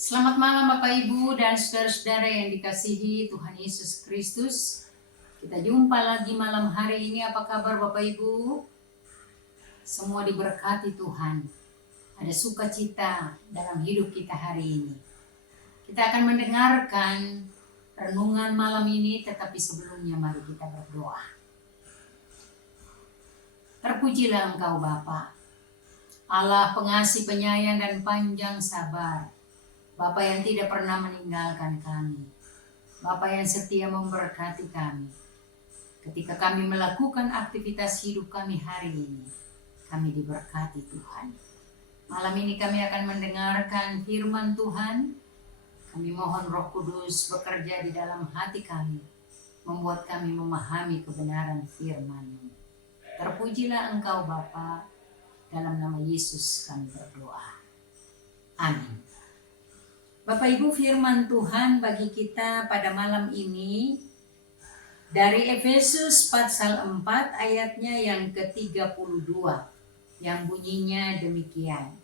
Selamat malam Bapak Ibu dan saudara-saudara yang dikasihi Tuhan Yesus Kristus. Kita jumpa lagi malam hari ini. Apa kabar Bapak Ibu? Semua diberkati Tuhan. Ada sukacita dalam hidup kita hari ini. Kita akan mendengarkan renungan malam ini, tetapi sebelumnya mari kita berdoa. Terpujilah Engkau Bapa, Allah pengasih, penyayang dan panjang sabar. Bapa yang tidak pernah meninggalkan kami. Bapa yang setia memberkati kami. Ketika kami melakukan aktivitas hidup kami hari ini, kami diberkati Tuhan. Malam ini kami akan mendengarkan firman Tuhan. Kami mohon Roh Kudus bekerja di dalam hati kami, membuat kami memahami kebenaran firman-Mu. Terpujilah Engkau Bapa, dalam nama Yesus kami berdoa. Amin. Bapak Ibu, firman Tuhan bagi kita pada malam ini dari Efesus pasal 4 ayatnya yang ke-32 yang bunyinya demikian.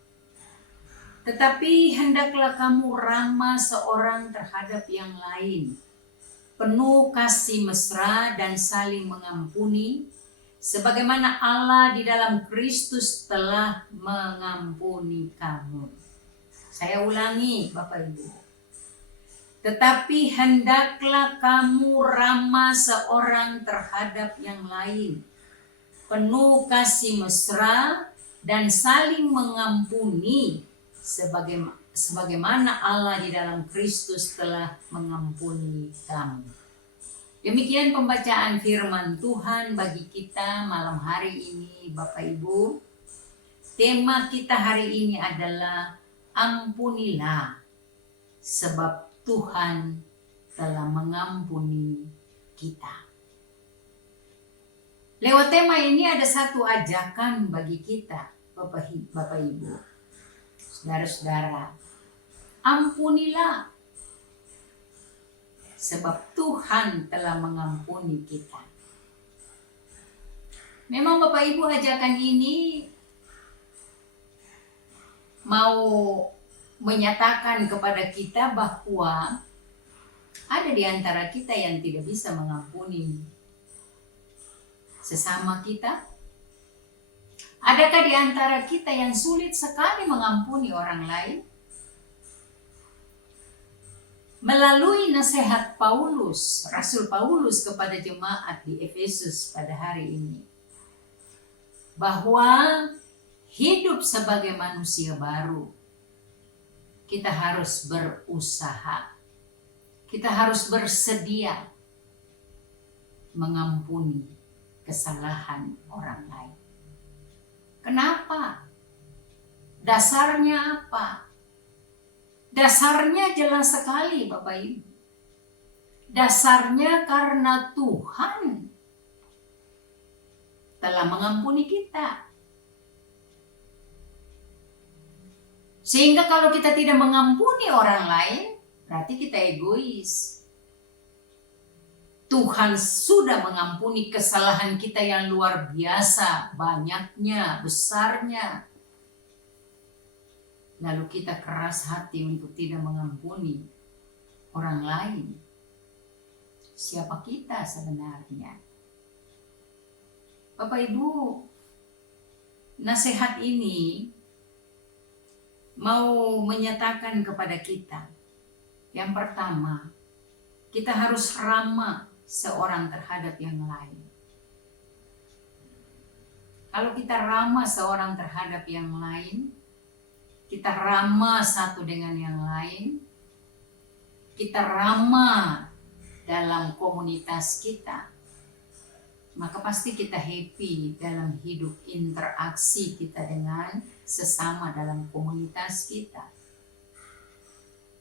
Tetapi hendaklah kamu ramah seorang terhadap yang lain, penuh kasih mesra dan saling mengampuni, sebagaimana Allah di dalam Kristus telah mengampuni kamu. Saya ulangi Bapak Ibu. Tetapi hendaklah kamu ramah seorang terhadap yang lain, penuh kasih mesra dan saling mengampuni, sebagaimana Allah di dalam Kristus telah mengampuni kamu. Demikian pembacaan firman Tuhan bagi kita malam hari ini Bapak Ibu. Tema kita hari ini adalah ampunilah, sebab Tuhan telah mengampuni kita. Lewat tema ini ada satu ajakan bagi kita, Bapak Ibu, saudara-saudara. Ampunilah, sebab Tuhan telah mengampuni kita. Memang Bapak Ibu, ajakan ini mau menyatakan kepada kita bahwa ada di antara kita yang tidak bisa mengampuni sesama kita. Adakah di antara kita yang sulit sekali mengampuni orang lain? Melalui nasihat Paulus, Rasul Paulus kepada jemaat di Efesus pada hari ini, bahwa hidup sebagai manusia baru, kita harus berusaha, kita harus bersedia mengampuni kesalahan orang lain. Kenapa? Dasarnya apa? Dasarnya jelas sekali Bapak Ibu. Dasarnya karena Tuhan telah mengampuni kita. Sehingga kalau kita tidak mengampuni orang lain, berarti kita egois. Tuhan sudah mengampuni kesalahan kita yang luar biasa, banyaknya, besarnya. Lalu kita keras hati untuk tidak mengampuni orang lain. Siapa kita sebenarnya? Bapak Ibu, nasihat ini mau menyatakan kepada kita, yang pertama, kita harus ramah seorang terhadap yang lain. Kalau kita ramah seorang terhadap yang lain, kita ramah satu dengan yang lain, kita ramah dalam komunitas kita, maka pasti kita happy dalam hidup interaksi kita dengan sesama dalam komunitas kita.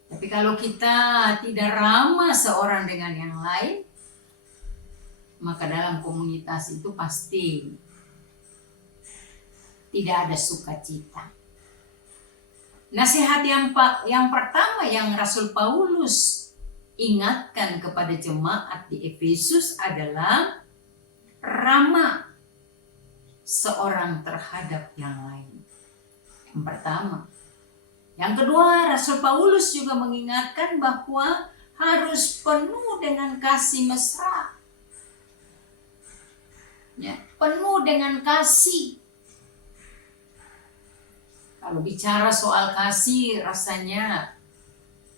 Tapi kalau kita tidak ramah seorang dengan yang lain, maka dalam komunitas itu pasti tidak ada sukacita. Nasihat yang pertama yang Rasul Paulus ingatkan kepada jemaat di Efesus adalah ramah seorang terhadap yang lain. Yang pertama, Yang kedua, Rasul Paulus juga mengingatkan bahwa harus penuh dengan kasih mesra. Ya, penuh dengan kasih. Kalau bicara soal kasih, rasanya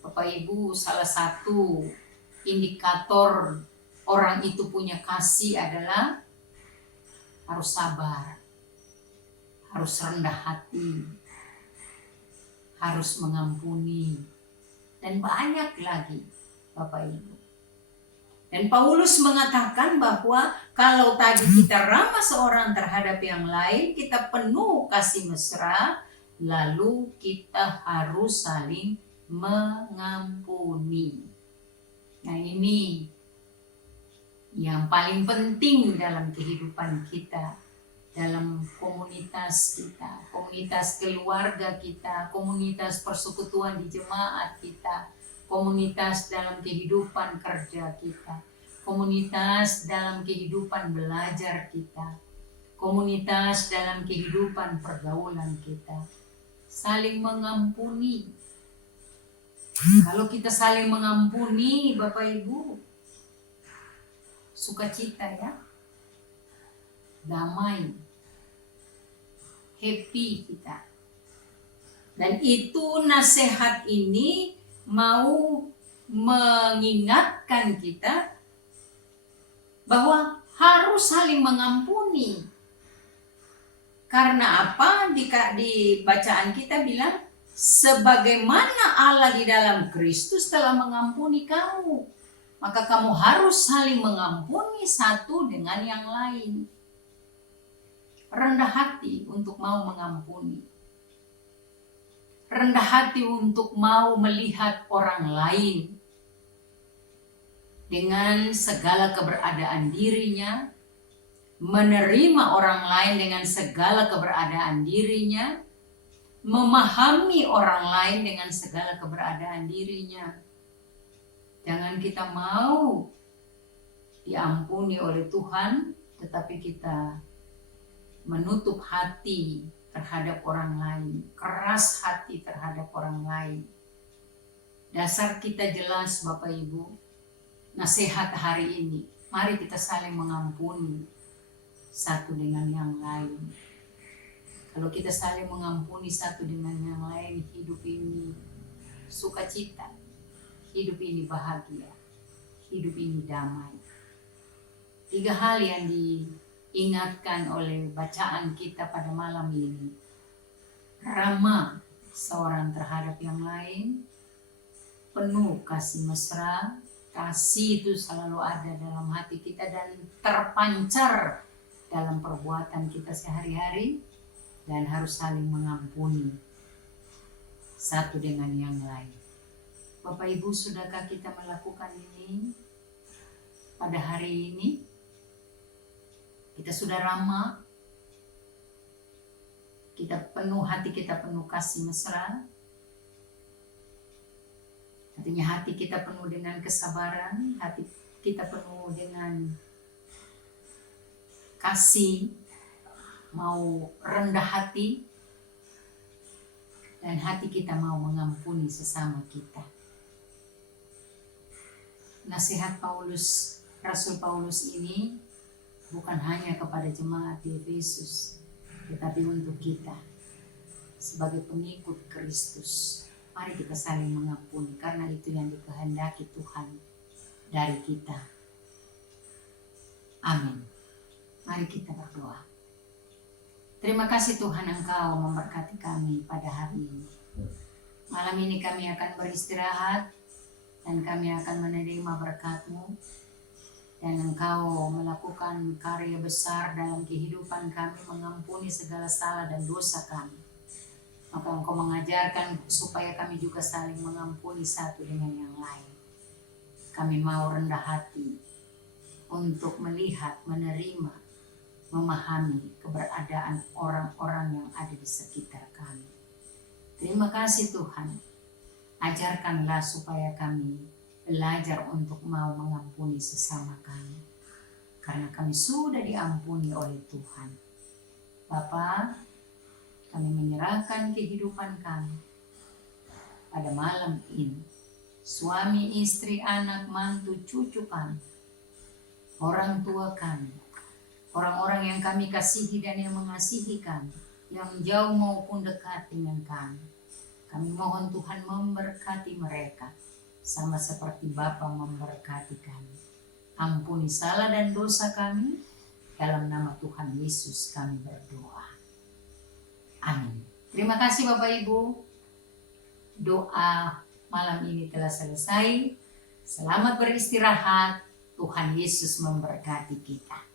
Bapak Ibu, salah satu indikator orang itu punya kasih adalah harus sabar, harus rendah hati, harus mengampuni, dan banyak lagi Bapak Ibu. Dan Paulus mengatakan bahwa kalau tadi kita ramah seorang terhadap yang lain, kita penuh kasih mesra, lalu kita harus saling mengampuni. Nah, ini yang paling penting dalam kehidupan kita, dalam komunitas kita, komunitas keluarga kita, komunitas persekutuan di jemaat kita, komunitas dalam kehidupan kerja kita, komunitas dalam kehidupan belajar kita, komunitas dalam kehidupan pergaulan kita. Saling mengampuni. Kalau kita saling mengampuni, Bapak Ibu, sukacita ya, damai, happy kita. Dan itu nasihat ini mau mengingatkan kita bahwa harus saling mengampuni. Karena apa? Di bacaan kita bilang, sebagaimana Allah di dalam Kristus telah mengampuni kamu, maka kamu harus saling mengampuni satu dengan yang lain. Rendah hati untuk mau mengampuni. Rendah hati untuk mau melihat orang lain dengan segala keberadaan dirinya, menerima orang lain dengan segala keberadaan dirinya, memahami orang lain dengan segala keberadaan dirinya. Jangan kita mau diampuni oleh Tuhan, tetapi kita menutup hati terhadap orang lain, keras hati terhadap orang lain. Dasar kita jelas Bapak Ibu, nasihat hari ini, mari kita saling mengampuni satu dengan yang lain. Kalau kita saling mengampuni satu dengan yang lain, hidup ini sukacita, hidup ini bahagia, hidup ini damai. 3 hal yang diingatkan oleh bacaan kita pada malam ini. Ramah seorang terhadap yang lain, penuh kasih mesra, kasih itu selalu ada dalam hati kita dan terpancar dalam perbuatan kita sehari-hari, dan harus saling mengampuni satu dengan yang lain. Bapak Ibu, sudahkah kita melakukan ini pada hari ini? Kita sudah ramah, kita penuh hati, kita penuh kasih mesra. Artinya hati kita penuh dengan kesabaran, hati kita penuh dengan kasih, mau rendah hati, dan hati kita mau mengampuni sesama kita. Nasihat Paulus, Rasul Paulus ini bukan hanya kepada jemaat di Efesus, tetapi untuk kita sebagai pengikut Kristus. Mari kita saling mengampuni, karena itu yang dikehendaki Tuhan dari kita. Amin. Mari kita berdoa. Terima kasih Tuhan, Engkau memberkati kami pada hari ini. Malam ini kami akan beristirahat dan kami akan menerima berkat-Mu. Dan Engkau melakukan karya besar dalam kehidupan kami, mengampuni segala salah dan dosa kami. Maka Engkau mengajarkan supaya kami juga saling mengampuni satu dengan yang lain. Kami mau rendah hati untuk melihat, menerima, memahami keberadaan orang-orang yang ada di sekitar kami. Terima kasih Tuhan. Ajarkanlah supaya kami belajar untuk mau mengampuni sesama kami. Karena kami sudah diampuni oleh Tuhan. Bapa, kami menyerahkan kehidupan kami. pada malam ini. Suami, istri, anak, mantu, cucu kami, orang tua kami, orang-orang yang kami kasihi dan yang mengasihi kami, yang jauh maupun dekat dengan kami. Kami mohon Tuhan memberkati mereka, sama seperti Bapa memberkati kami. Ampuni salah dan dosa kami, dalam nama Tuhan Yesus kami berdoa. Amin. Terima kasih Bapak Ibu. Doa malam ini telah selesai. Selamat beristirahat. Tuhan Yesus memberkati kita.